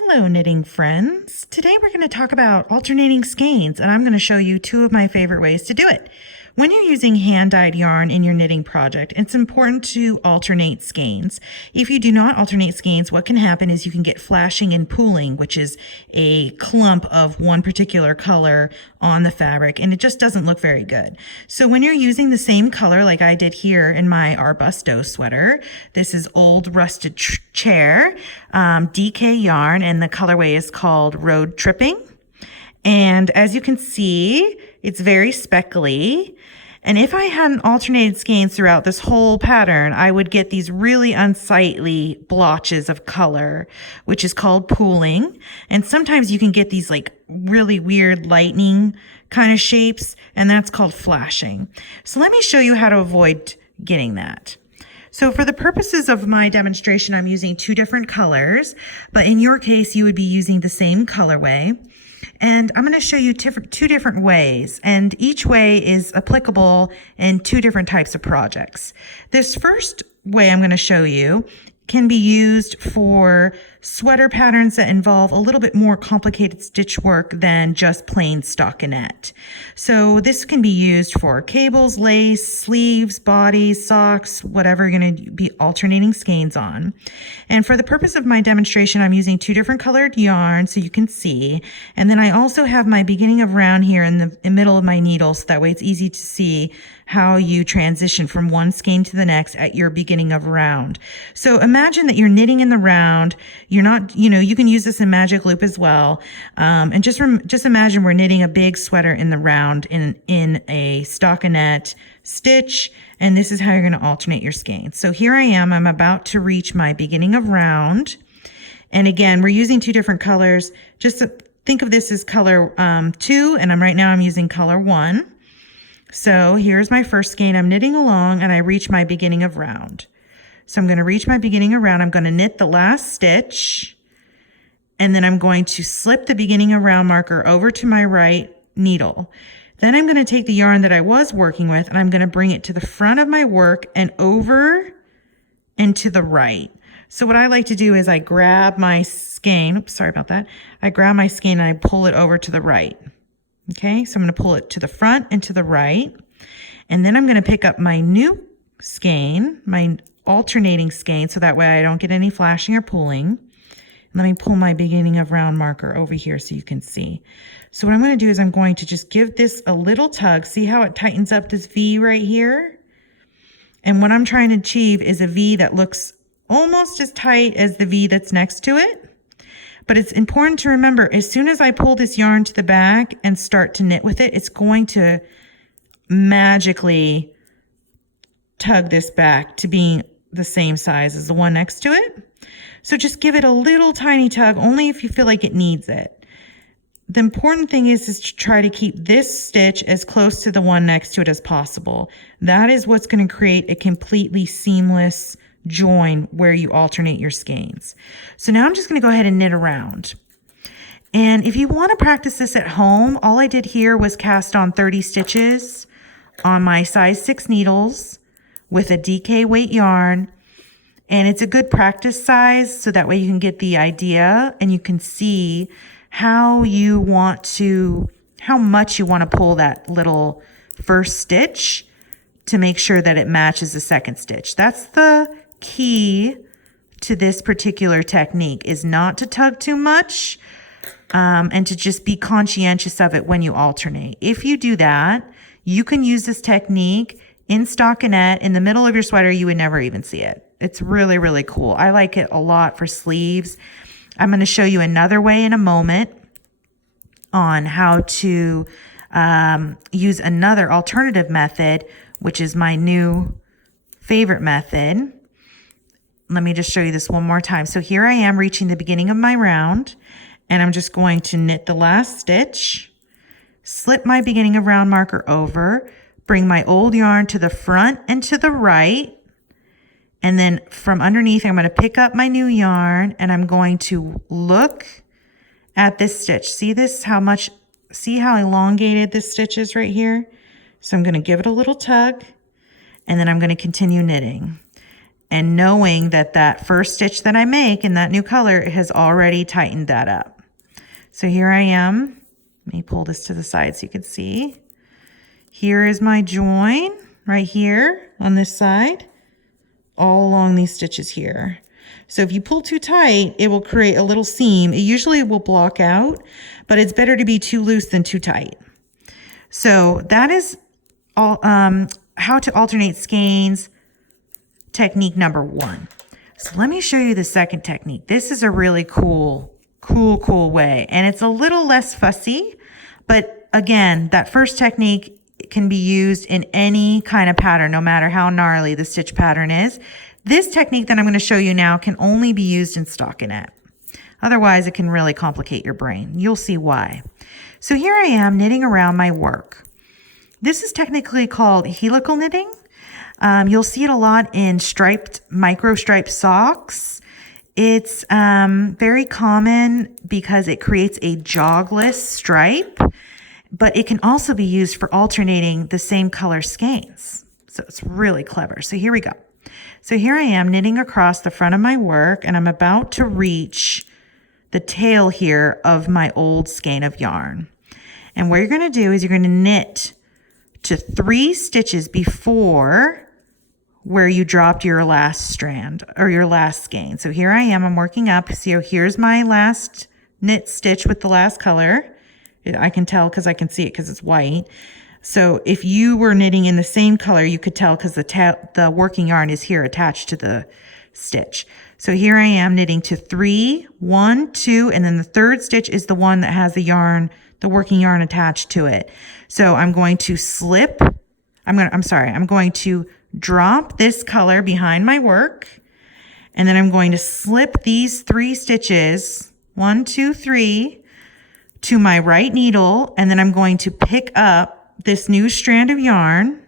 Hello, knitting friends. Today we're going to talk about alternating skeins, and I'm going to show you two of my favorite ways to do it. When you're using hand-dyed yarn in your knitting project, it's important to alternate skeins. If you do not alternate skeins, what can happen is you can get flashing and pooling, which is a clump of one particular color on the fabric, and it just doesn't look very good. So when you're using the same color like I did here in my Arbusto sweater, this is Old Rusted Chair DK yarn, and the colorway is called Road Tripping. And as you can see, it's very speckly. And if I hadn't alternated skeins throughout this whole pattern, I would get these really unsightly blotches of color, which is called pooling. And sometimes you can get these like really weird lightning kind of shapes, and that's called flashing. So let me show you how to avoid getting that. So for the purposes of my demonstration, I'm using two different colors, but in your case, you would be using the same colorway. And I'm going to show you two different ways, and each way is applicable in two different types of projects. This first way I'm going to show you can be used for sweater patterns that involve a little bit more complicated stitch work than just plain stockinette. So this can be used for cables, lace, sleeves, bodies, socks, whatever you're going to be alternating skeins on. And for the purpose of my demonstration, I'm using two different colored yarns so you can see. And then I also have my beginning of round here in the middle of my needle, so that way it's easy to see how you transition from one skein to the next at your beginning of round. So imagine that you're knitting in the round. You're not, you can use this in magic loop as well. And just imagine we're knitting a big sweater in the round in a stockinette stitch. And this is how you're going to alternate your skeins. So here I am. I'm about to reach my beginning of round. And again, we're using two different colors. Just think of this as color 2, and I'm using color 1. So here's my first skein. I'm knitting along and I reach my beginning of round. So I'm going to reach my beginning of round. I'm going to knit the last stitch, and then I'm going to slip the beginning of round marker over to my right needle. Then I'm going to take the yarn that I was working with, and I'm going to bring it to the front of my work and over and to the right. So what I like to do is I grab my skein. Oops, sorry about that. I grab my skein and I pull it over to the right. Okay, so I'm going to pull it to the front and to the right. And then I'm going to pick up my new skein, my alternating skein, so that way I don't get any flashing or pulling. Let me pull my beginning of round marker over here so you can see. So what I'm going to do is I'm going to just give this a little tug. See how it tightens up this V right here? And what I'm trying to achieve is a V that looks almost as tight as the V that's next to it. But it's important to remember, as soon as I pull this yarn to the back and start to knit with it, it's going to magically tug this back to being the same size as the one next to it. So just give it a little tiny tug, only if you feel like it needs it. The important thing is to try to keep this stitch as close to the one next to it as possible. That is what's going to create a completely seamless join where you alternate your skeins. So now I'm just going to go ahead and knit around. And if you want to practice this at home, all I did here was cast on 30 stitches on my size 6 needles with a DK weight yarn. And it's a good practice size, so that way you can get the idea and you can see how much you want to pull that little first stitch to make sure that it matches the second stitch. That's the key to this particular technique, is not to tug too much and to just be conscientious of it when you alternate. If you do that, you can use this technique in stockinette in the middle of your sweater. You would never even see it. It's really, really cool. I like it a lot for sleeves. I'm going to show you another way in a moment on how to use another alternative method, which is my new favorite method. Let me just show you this one more time. So here I am reaching the beginning of my round, and I'm just going to knit the last stitch, slip my beginning of round marker over, bring my old yarn to the front and to the right, and then from underneath I'm going to pick up my new yarn and I'm going to look at this stitch. See how elongated this stitch is right here? So I'm going to give it a little tug, and then I'm going to continue knitting. and knowing that that first stitch that I make in that new color has already tightened that up. So here I am. Let me pull this to the side so you can see. Here is my join right here on this side, all along these stitches here. So if you pull too tight, it will create a little seam. It usually will block out, but it's better to be too loose than too tight. So that is all, how to alternate skeins technique number 1. So let me show you the second technique. This is a really cool way, and it's a little less fussy, but again, that first technique can be used in any kind of pattern, no matter how gnarly the stitch pattern is. This technique that I'm going to show you now can only be used in stockinette. Otherwise, it can really complicate your brain. You'll see why. So here I am knitting around my work. This is technically called helical knitting. You'll see it a lot in micro striped socks. It's very common because it creates a jogless stripe, but it can also be used for alternating the same color skeins. So it's really clever. So here we go. So here I am knitting across the front of my work, and I'm about to reach the tail here of my old skein of yarn. And what you're going to do is you're going to knit to 3 stitches before where you dropped your last strand or your last skein. So here I am, I'm working up. So here's my last knit stitch with the last color. I can tell because I can see it because it's white. So if you were knitting in the same color, you could tell because the working yarn is here attached to the stitch. So here I am knitting to 3, 1, 2, and then the third stitch is the one that has the working yarn attached to it. So I'm going to slip, I'm going to drop this color behind my work, and then I'm going to slip these 3 stitches, 1, 2, 3, to my right needle, and then I'm going to pick up this new strand of yarn.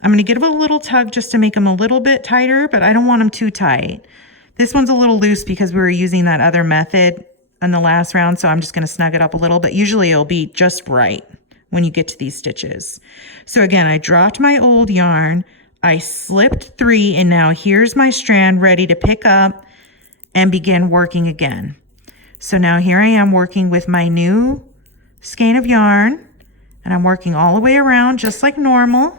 I'm going to give it a little tug just to make them a little bit tighter, but I don't want them too tight. This one's a little loose because we were using that other method in the last round, so I'm just going to snug it up a little, but usually it'll be just right when you get to these stitches. So again, I dropped my old yarn, I slipped 3, and now here's my strand ready to pick up and begin working again. So now here I am working with my new skein of yarn, and I'm working all the way around just like normal.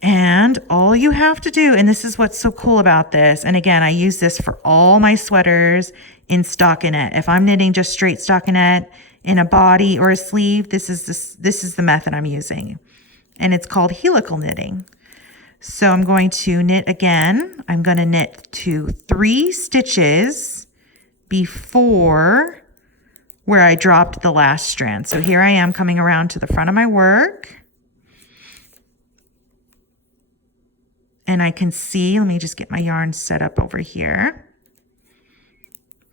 And all you have to do, and this is what's so cool about this, and again, I use this for all my sweaters in stockinette. If I'm knitting just straight stockinette in a body or a sleeve, this is the method I'm using. And it's called helical knitting. So I'm going to knit again. I'm going to knit to 3 stitches before where I dropped the last strand. So here I am coming around to the front of my work. And I can see, let me just get my yarn set up over here.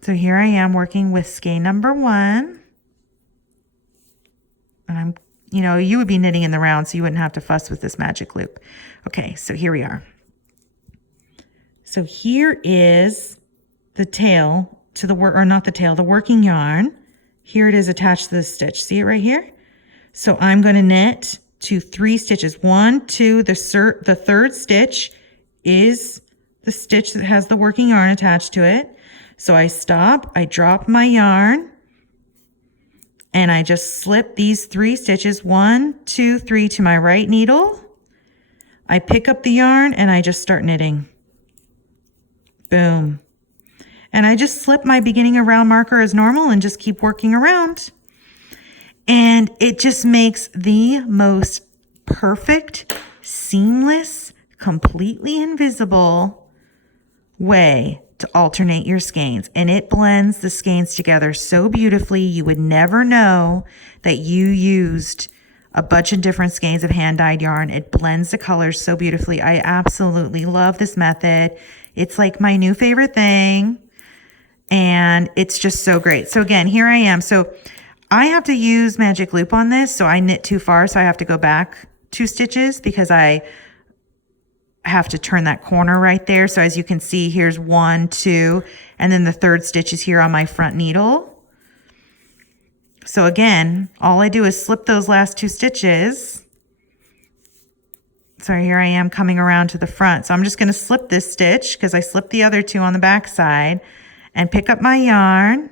So here I am working with skein number 1. And you would be knitting in the round, so you wouldn't have to fuss with this magic loop. Okay, so here we are. So here is the tail to the the working yarn. Here it is attached to the stitch. See it right here? So I'm going to knit to 3 stitches. 1, 2, the third stitch is the stitch that has the working yarn attached to it. So I stop, I drop my yarn, and I just slip these 3 stitches, 1, 2, 3 to my right needle. I pick up the yarn and I just start knitting. Boom. And I just slip my beginning around marker as normal and just keep working around. And it just makes the most perfect, seamless, completely invisible way to alternate your skeins. And it blends the skeins together so beautifully, you would never know that you used a bunch of different skeins of hand-dyed yarn. It blends the colors so beautifully. I absolutely love this method. It's like my new favorite thing. And it's just so great. So again, here I am. So I have to use magic loop on this. So I knit too far. So I have to go back 2 stitches because I have to turn that corner right there. So as you can see, here's 1, 2, and then the third stitch is here on my front needle. So again, all I do is slip those last 2 stitches. So here I am coming around to the front. So I'm just going to slip this stitch because I slipped the other two on the back side and pick up my yarn.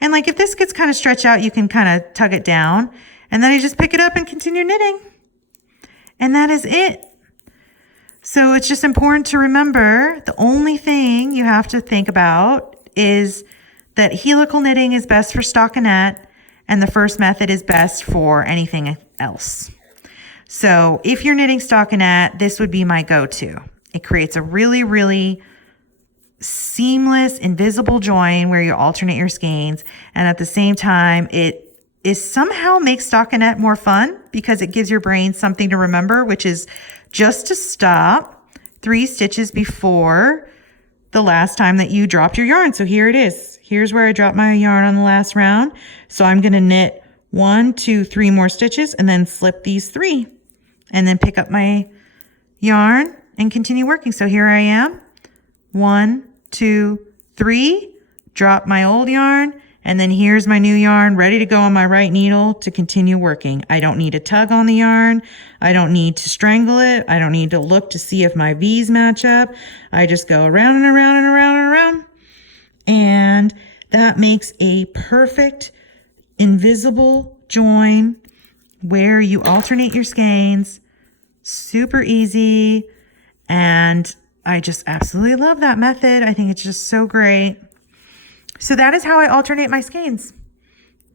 And like if this gets kind of stretched out, you can kind of tug it down. And then I just pick it up and continue knitting. And that is it. So it's just important to remember the only thing you have to think about is that helical knitting is best for stockinette and the first method is best for anything else. So if you're knitting stockinette, this would be my go-to. It creates a really, really seamless, invisible join where you alternate your skeins. And at the same time, it is somehow makes stockinette more fun because it gives your brain something to remember, which is just to stop 3 stitches before the last time that you dropped your yarn. So here it is. Here's where I dropped my yarn on the last round. So I'm going to knit 1, 2, 3 more stitches and then slip these 3 and then pick up my yarn and continue working. So here I am. 1, 2, 3, drop my old yarn, and then here's my new yarn ready to go on my right needle to continue working. I don't need to tug on the yarn. I don't need to strangle it. I don't need to look to see if my V's match up. I just go around and around and around and around. And that makes a perfect invisible join where you alternate your skeins. Super easy. And I just absolutely love that method. I think it's just so great. So that is how I alternate my skeins.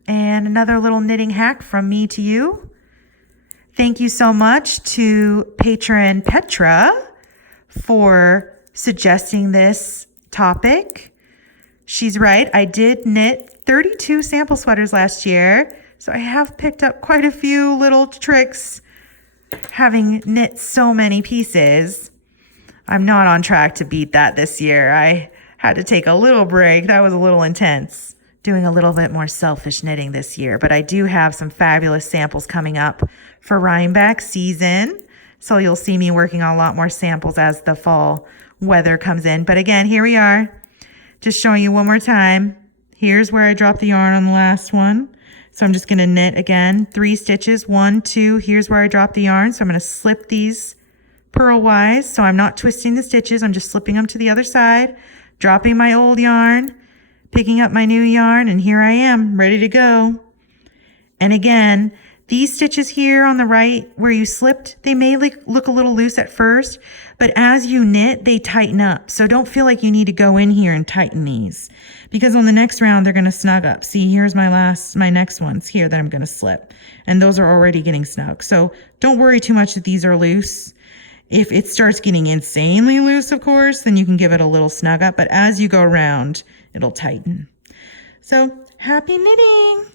And another little knitting hack from me to you. Thank you so much to patron Petra for suggesting this topic. She's right. I did knit 32 sample sweaters last year. So I have picked up quite a few little tricks having knit so many pieces. I'm not on track to beat that this year. I had to take a little break. That was a little intense. Doing a little bit more selfish knitting this year. But I do have some fabulous samples coming up for Rhinebeck season. So you'll see me working on a lot more samples as the fall weather comes in. But again, here we are. Just showing you one more time. Here's where I dropped the yarn on the last one. So I'm just going to knit again 3 stitches. 1, 2. Here's where I dropped the yarn. So I'm going to slip these purlwise. So I'm not twisting the stitches. I'm just slipping them to the other side. Dropping my old yarn, picking up my new yarn, and here I am, ready to go. And again, these stitches here on the right where you slipped, they may look a little loose at first, but as you knit, they tighten up. So don't feel like you need to go in here and tighten these because on the next round, they're gonna snug up. See, here's my next ones here that I'm gonna slip, and those are already getting snug. So don't worry too much that these are loose. If it starts getting insanely loose, of course, then you can give it a little snug up. But as you go around, it'll tighten. So happy knitting!